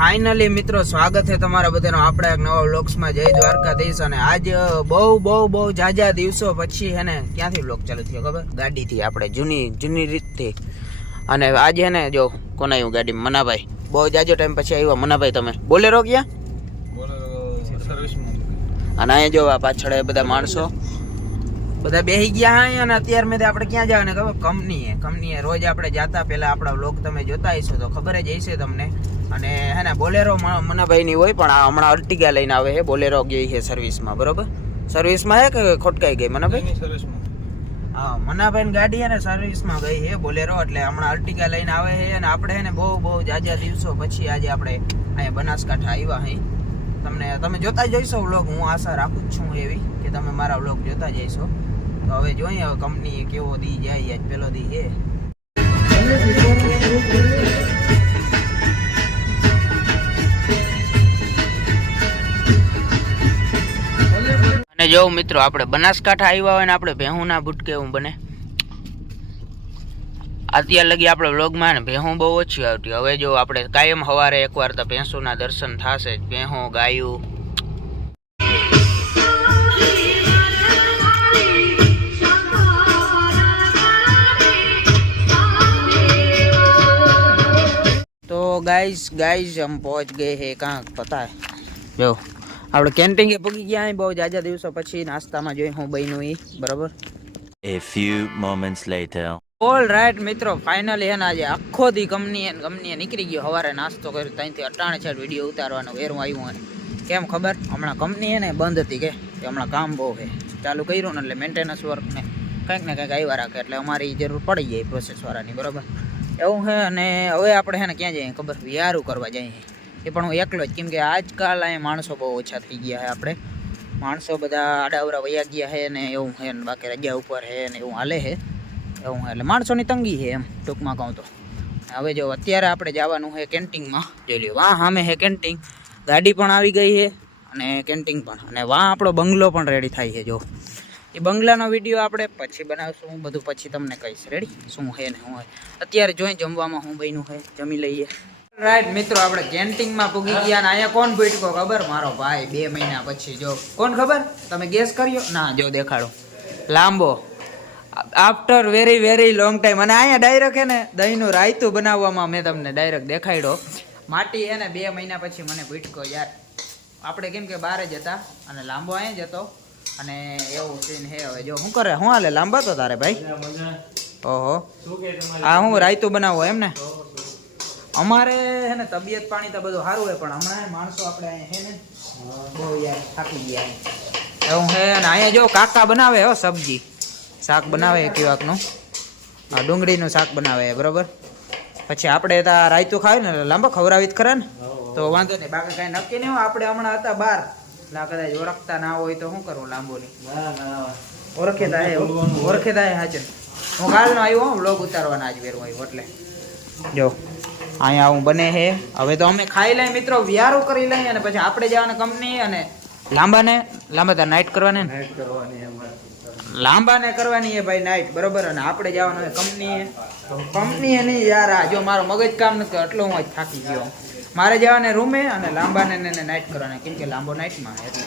Finally મિત્રો સ્વાગત છે તમારા બધાનો આપણા એક નવા વ્લોગ્સમાં. જય દ્વારકાધીશ. અને આજ બહુ જાજા દિવસો પછી હે ને ક્યાંથી વ્લોગ ચાલુ થયો ખબર? ગાડીથી, આપણે જૂની રીતથી. અને આજે હે ને જો કોનાયું ગાડી મનાભાઈ, બહુ જાજો ટાઈમ પછી આવ્યા મનાભાઈ. તમે બોલેરો ક્યાં? અને અહીંયા જો આ પાછળ બધા માણસો બધા બેસી ગયા અહીંયા. અને અત્યારે મેં આપણે ક્યાં જવાને ખબર? કંપનીએ રોજ આપણે જાતા, પહેલા આપણા વ્લોગ તમે જોતા હશો તો ખબર જ હશે તમને. અને હે ને બોલેરો મનાભાઈની હોય, પણ આ હમણાં અર્ટિગા લઈને આવે છે. બોલેરો ગઈ છે સર્વિસમાં, બરોબર? સર્વિસમાં હે કે ખોટકાઈ ગઈ મનાભાઈ? હા, મનાભાઈની ગાડી હે ને સર્વિસમાં ગઈ છે બોલેરો, એટલે હમણાં અર્ટિગા લઈને આવે છે. અને આપણે હે ને બહુ જાજા દિવસો પછી આજે આપણે અહીંયા બનાસકાંઠા આવ્યા હે. તમે જોતા જઈશો વ્લોગ, હું આશા રાખું જ છું એવી કે તમે મારા વ્લોગ જોતા જઈશો. તો હવે જોઈએ હવે કંપની કેવો દી જાય. આજ પેલો દી છે. અને જો મિત્રો આપણે બનાસકાંઠા આવ્યા હોય ને આપણે ભેહુંના ભૂટકે એવું બને. અત્યાર લગી આપણે વ્લોગમાં ને ભેહું બહુ ઓછી આવતી. હવે જો આપણે કાયમ સવારે એકવાર તો ભેંસુના દર્શન થશે જ. ભેહું, ગાયું. तो गाइस हम पहुंच गए हैं कहाँ पता है? जो આપણે કેન્ટીન કે પગી ગયા બહુ જાજા દિવસો પછી. નાસ્તામાં જોઈ હું બન્યું ઈ, બરાબર? A few moments later. All right મિત્રો, ફાઇનલી હે ને આજે આખો દી કંપનીએ નીકળી ગયો. સવારે નાસ્તો કર્યો, ત્યાંથી અટાણે છે વિડીયો ઉતારવાનો વેરું આવ્યું હોય. કેમ ખબર? હમણાં કંપની હે ને બંધ હતી કે હમણાં કામ બહુ છે. ચાલુ કર્યું ને એટલે મેન્ટેનન્સ વર્ક ને કંઈક આવ્યા રાખે, એટલે અમારી જરૂર પડી જાય પ્રોસેસવાળાની, બરાબર? એવું છે. અને હવે આપણે હે ને ક્યાં જઈએ ખબર? વિયારું કરવા જઈએ. એ પણ હું એકલો જ, કેમ કે આજકાલ અહીંયા માણસો બહુ ઓછા થઈ ગયા છે. આપણે માણસો બધા આડાવરા વયા ગયા છે ને એવું છે ને, બાકી રજા ઉપર છે ને એવું હાલે છે. એવું છે એટલે માણસોની તંગી છે એમ ટૂંકમાં કહું તો. હવે જો અત્યારે આપણે જવાનું છે કેન્ટીનમાં. જોઈ લ્યો, વાં સામે છે કેન્ટીન. ગાડી પણ આવી ગઈ છે અને કેન્ટીન પણ. અને વાં આપણો બંગલો પણ રેડી થાય છે. જો એ બંગલાનો વિડીયો આપણે પછી બનાવશું. હું બધું પછી તમને કહીશ. રેડી શું છે ને શું હોય. અત્યારે જોઈ જમવામાં શું બન્યું છે, જમી લઈએ. રાઈટ મિત્રો, આપણે કેન્ટીનમાં પૂગી ગયા. ને અહીંયા કોણ ભૂટકો ખબર? મારો ભાઈ. 2 મહિના પછી. જો કોણ ખબર? તમે ગેસ કર્યો? ના, જો દેખાડો. લાંબો, આફ્ટર વેરી લોંગ ટાઈમ. અને અહીંયા ડાયરેક્ટ હે ને દહીંનું રાયતું બનાવવામાં મેં તમને ડાયરેક્ટ દેખાડ્યો. માટી હે ને 2 મહિના પછી મને ભૂટકો યાર. આપણે કેમ કે બહાર જ હતા અને લાંબો અહીંયા જ હતો. અને એવું સીન હે. હવે જો શું કરે, શું હાલે લાંબા તો તારે ભાઈ? ઓહો, આ હું રાયતું બનાવવો એમ ને? અમારે હે ને તબિયત પાણી તો બધું સારું હોય, પણ હમણાં માણસો આપણે અહીંયા હે ને બહુ યાર થાકી ગયા એવું હે. અને અહીંયા જો કાકા બનાવે હો સબ્જી, શાક બનાવે કેવાકનું, ડુંગળીનું શાક બનાવે, બરોબર? પછી આપણે તો રાયતું ખાવી ને લાંબા ખવડાવી જ ખરા ને, તો વાંધો નહીં. બાકી કાંઈ નક્કી નહીં હોય. આપણે હમણાં હતા બહાર, કદાચ ઓળખતા ના હોય તો શું કરવું લાંબોની? ઓળખેતા હે હાજર. હું કાલનો આવ્યો વ્લોગ ઉતારવાના આજ વેરું આવ્યું એટલે. જો અહીંયા હું બને હે. હવે તો અમે ખાઈ લઈએ મિત્રો, વિયારું કરી લઈએ અને પછી આપણે જવાના કંપની. અને લાંબા તાર નાઇટ કરવાની ને? લાંબાને કરવાની હે ભાઈ નાઇટ, બરોબર? અને આપણે જવાનું હોય કંપનીએ નહીં યાર. આ જો મારો મગજ કામ નથી, એટલો હું જ થાકી ગયો. મારે જવાને રૂમે અને લાંબાને નાઇટ કરવાના, કેમ કે લાંબો નાઇટમાં એટલે.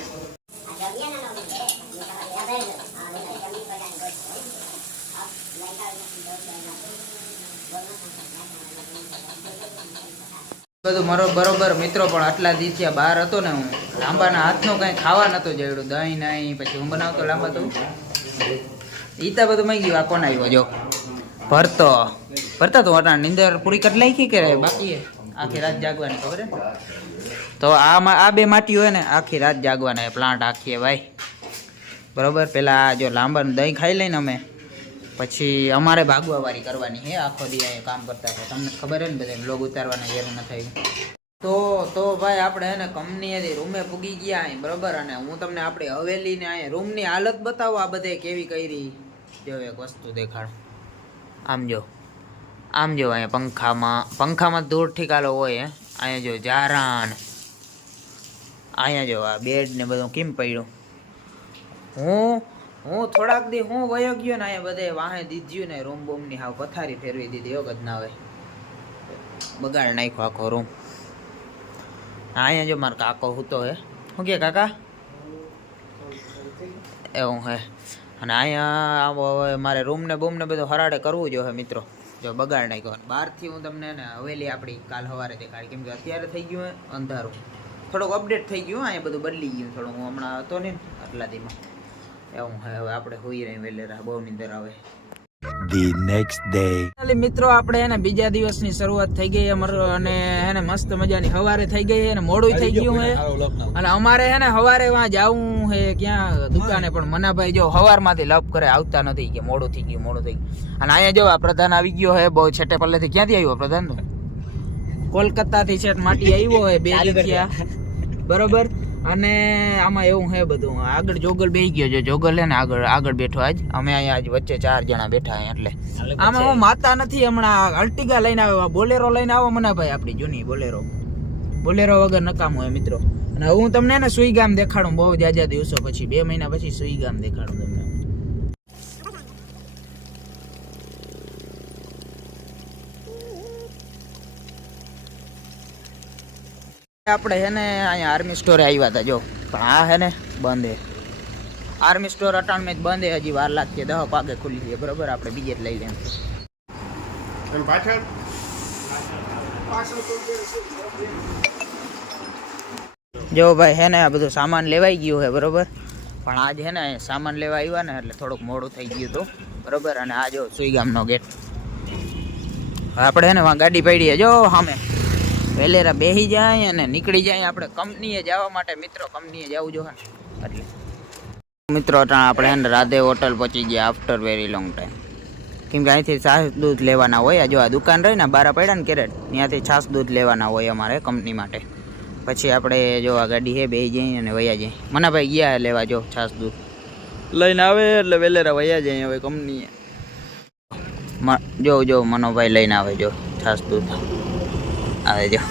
બધું મારો બરોબર મિત્રો, પણ આટલા દિવસ બહાર હતો ને હું, લાંબાના હાથનું કંઈ ખાવા નતું જડ્યું. દહીં નહીં, પછી હું બનાવતો લાંબા તો ઈતા બધું મઈ ગયું. આ કોણ આવ્યો જો? ભરતા તો નીંદર પૂરી કરી નાખી કે બાકી આખી રાત જાગવાની, ખબર હે? તો આ 2 માટી હોય ને આખી રાત જાગવાના પ્લાન્ટ આખીએ ભાઈ, બરોબર? પેલા જો લાંબાનું દહીં ખાઈ લઈને અમે પછી અમારે ભાગવાવાળી કરવાની હે. આખો દી અહીંયા કામ કરતા હતા, તમને ખબર હે ને? બધા બ્લોગ ઉતારવાના વેરું ન થયું તો ભાઈ આપણે હે ને કંપનીએથી રૂમે પૂગી ગયા અહીં, બરોબર? અને હું તમને આપણી હવેલીને અહીંયા રૂમની હાલત બતાવો. આ બધે કેવી કરી જો એક વસ્તુ દેખાડો. આમ જો અહીંયા પંખામાં દૂર ઠીકાલો હોય હે. અહીંયા જો જારાન, અહીંયા જો આ બેડ ને બધું કેમ પડ્યું. હું થોડાક દી હું વયો ગયો ને અહીંયા બધે વાહે દીધ્યું ને રૂમ બૂમ ની હાવ પથારી ફેરવી દીધી. વખત ના હોય, બગાડ નાખ્યો આખો રૂમ. અહીંયા જો મારો કાકો હૂતો હે. શું કે કાકા? એવું હે. અને અહીંયા આવો હવે મારે રૂમ ને બૂમ ને બધું હરાડે કરવું જોઈએ મિત્રો. જો બગાડ નાખ્યો. બહારથી હું તમને ને હવેલી આપણી કાલ સવારે દેખાડી, કેમ કે અત્યારે થઈ ગયું હે અંધારું. થોડુંક અપડેટ થઈ ગયું, અહીંયા બધું બદલી ગયું થોડું. હું હમણાં હતો ને આટલા દીમાં. એવું હે. હવે આપણે હોઈ રહી વેલેરા, બહુ નીંદર આવે. The next day. મિત્રો આપણે એને બીજા દિવસની શરૂઆત થઈ ગઈ અમારે, અને એને મસ્ત મજાની હવારે થઈ ગઈ અને મોડું થઈ ગયું હે. અને અમારે હે ને હવારે વાં જવું હે ક્યાં દુકાને, પણ મનાભાઈ જો હવારમાંથી લપ કરે આવતા નથી કે મોડું થઈ ગયું મોડું થઈ ગયું. અને અહીંયા જો આ પ્રધાન આવી ગયો હે બહુ છેટે પલ્લેથી. ક્યાંથી આવ્યો પ્રધાન? તો કોલકાતાથી છેટ માટી આવ્યો હે 2 દી થયા બરોબર. અને આમાં એવું હે બધું. આગળ જોગલ બેસી ગયો, જો જોગલ હે ને આગળ બેઠો. આજ અમે અહીંયા આજ વચ્ચે 4 જણા બેઠા હે. એટલે આમાં હું માતા નથી. હમણાં અલ્ટિગા લઈને આવ્યો, બોલેરો લઈને આવો મનાભાઈ, આપણી જૂની બોલેરો વગર નકામું હોય મિત્રો. અને હું તમને ને સુઈ ગામ દેખાડું બહુ જાજા દિવસો પછી, 2 મહિના પછી સુઈ ગામ દેખાડું તમને. આપણે હે ને અહીંયા આર્મી સ્ટોરે આવ્યા હતા જો, પણ આ હે ને બંધ હે. આર્મી સ્ટોર અટાણ મેં બંધ હે, હજી વાર લાગશે. 10 વાગે ખુલી છે બરોબર. આપણે બીજે જ લઈ લઈએ. જો ભાઈ હે ને આ બધું સામાન લેવાઈ ગયું હે બરોબર. પણ આજ હે ને સામાન લેવા આવ્યા ને એટલે થોડુંક મોડું થઈ ગયું હતું બરોબર. અને આ જો સુઈગામનો ગેટ. આપણે હે ને ગાડી પડી જો સામે વેલેરા બેસી જાય અને નીકળી જાય આપણે કંપનીએ જવા માટે મિત્રો. કંપનીએ જવું જોઈએ એટલે મિત્રો અટાણે આપણે એને રાધે હોટલ પહોંચી ગયા આફ્ટર વેરી લોંગ ટાઈમ. કેમ કે અહીંથી છાશ દૂધ લેવાના હોય. જો આ દુકાન રહી ને બારા પડ્યા ને કેરેટ, ત્યાંથી છાશ દૂધ લેવાના હોય અમારે કંપની માટે. પછી આપણે જો આ ગાડી હે બેસી જઈએ અને વયા જઈએ. મનાભાઈ ગયા લેવા જો છાશ દૂધ લઈને આવે એટલે વેલેરા વયા જાય હવે કંપનીએ. જો મનોભાઈ લઈને આવે જો છાશ દૂધ આવે જો.